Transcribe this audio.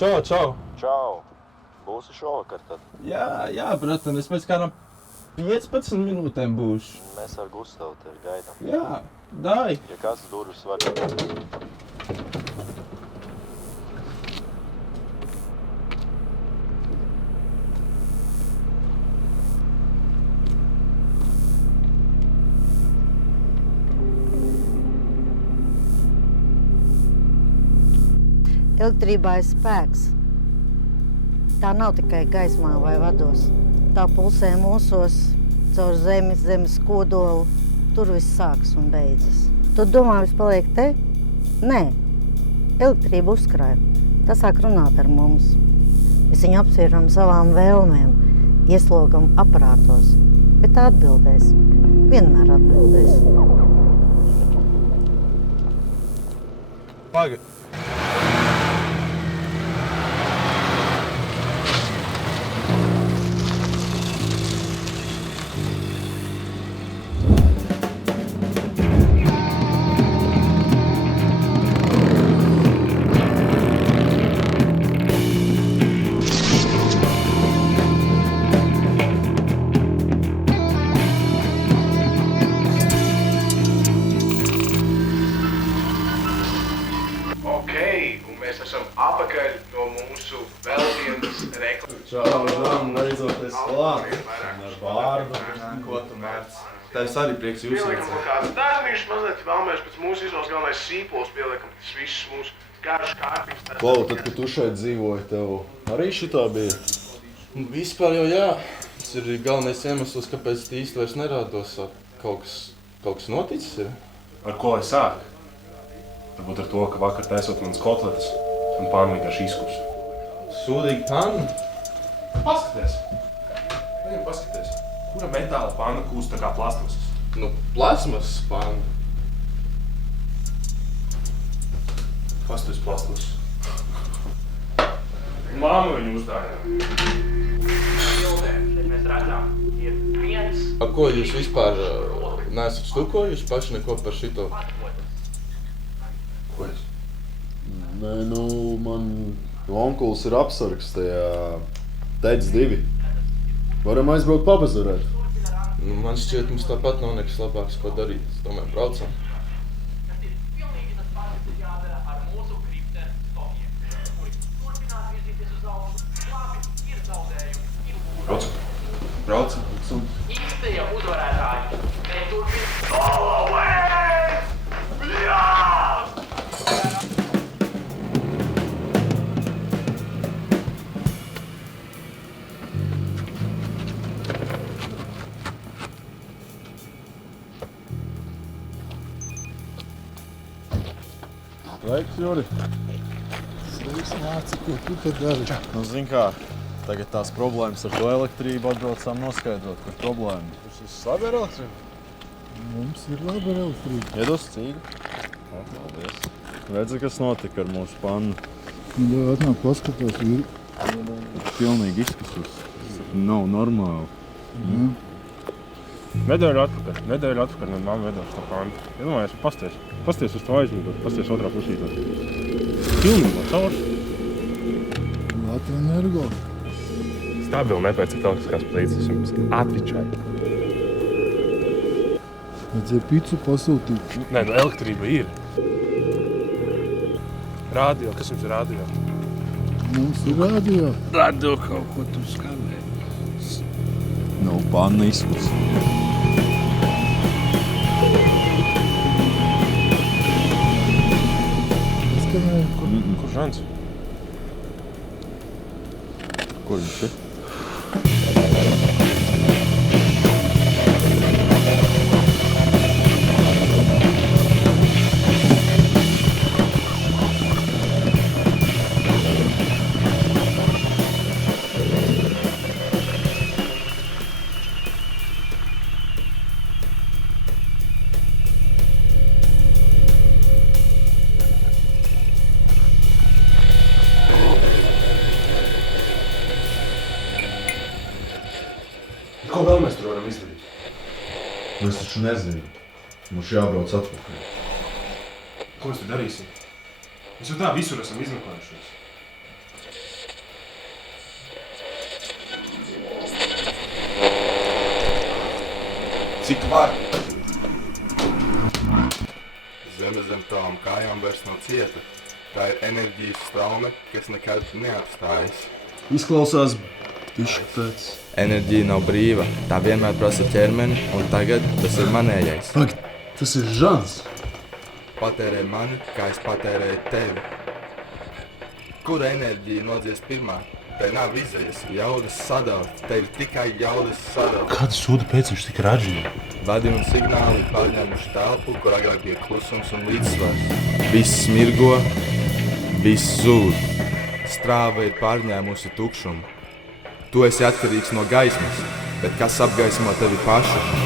Čau! Čau! Būsi šovakar tad? Jā, protams, es pēc kādām 15 minūtēm būšu. Mēs ar Gustavu tevi gaidām. Jā, dai! Ja kāds durvis var... Elektrībā ir spēks. Tā nav tikai gaismā vai vados. Tā pulsē mūsos, caur zemes kodolu. Tur viss sākas un beidzas. Tu domā, viss paliek te? Nē. Elektrība uzkrāja. Tā sāk runāt ar mums. Mēs viņu apsvieram savām vēlmēm, ieslogam aparātos. Bet tā atbildēs. Vienmēr atbildēs. Paga! Apakaļ no mūsu vēl vienas reklamas. Čau, beidzot klāt. Ar vārdu, ko tu mērc. Tevis arī prieks jūs redzēt. Pieliekam kāds dažnīšs mazliet vēlamies pēc mūsu izvēles galvenais sīpols, pieliekam tas viss mūsu garš kārtības. Klau, tad, kad tu šeit dzīvoji, tev arī šitā bija? Vispār jau jā. Tas ir galvenais iemesls, kāpēc tu īsti vairs nerādos. Kaut kas noticis ir. Ar ko lai sāk? Varbūt ar to, ka vakar taisot manas kotletes. Un pāna vienkārši izkus. Sūdīgi panna? Paskaties! Viņam paskaties. Kura metāla panna kūst tā kā plasmasas? Nu, plasmasas panna. Kas tu esi plasmasas? Māma viņu uzdāja. Mēs redzam, ir viens... Ar ko jūs vispār neesat stukojuši paši neko par šito? Ko es? Nē, nu, man onkulis ir apsargs tajā Teic 2. Varam aizbraukt pabazarēt. Nu, man šķiet, mums tāpat nav nekas labāks, ko darīt. Es domāju, braucam. Braucam. Īstajie uzvarētāji. Mēs turpinām. Following! Jā! Sveiks, Juri! Sveiks, Mārci, ko tu te dari? Nu, zin kā, tagad tās problēmas ar to elektrību atbraucām noskaidrot, kur problēma. Jūs esat labi ar elektrību? Mums ir labi ar elektrību. Iedos cīgu. Paldies. Redzi, kas notika ar mūsu pannu. Jā, atnāk paskatos, ir. Pilnīgi izkasus. Nav normāli. Jā. Nedēļu atpakaļ, man mamma vedos to pannu. Iedomājies, pasties uz to aizmīgot, pasties otrā pusītā. Pilnībā caurs. Latvija energo. Stabili nepēc elektriskās plīces jums atvičai. Vajadzēja picu pasūtīt. Nē, nu elektrība ir. Rādio, kas jums ir rādio? Mums ir rādio. Radio kaut ko tu skanē. Nav panna izkus. Skanēja. Kur Žants? Kur viņš ir? Ko vēl mēs tur varam izdarīt? Es taču nezinu. Mums jābrauc atpakaļ. Ko mēs tur darīsim? Mēs jau tā visur esam izmeklējušies. cik var. Zeme zem tavām kājām vairs nav cieta. Tā ir enerģijas straume, kas nekad neapstājas. Izklausās bišķi pēc. Enerģija nav brīva, tā vienmēr prasa ķermeni, un tagad tas ir manējais. Pag, tas ir Žans. Patērē mani, kā es patērēju tevi. Kura enerģija nodzies pirmā? Te nav izējas, jaudas sadala. Te ir tikai jaudas sadala. Kāda sūda pēc viņš tik ražīja? Vadi un signāli ir pārņēmuši telpu, kur agrāk bija klusums un līdzsvars. Viss smirgo, viss zūd. Strāva ir pārņēmusi tukšumu. Tu esi atkarīgs no gaismas, bet kas apgaismo tevi pašu?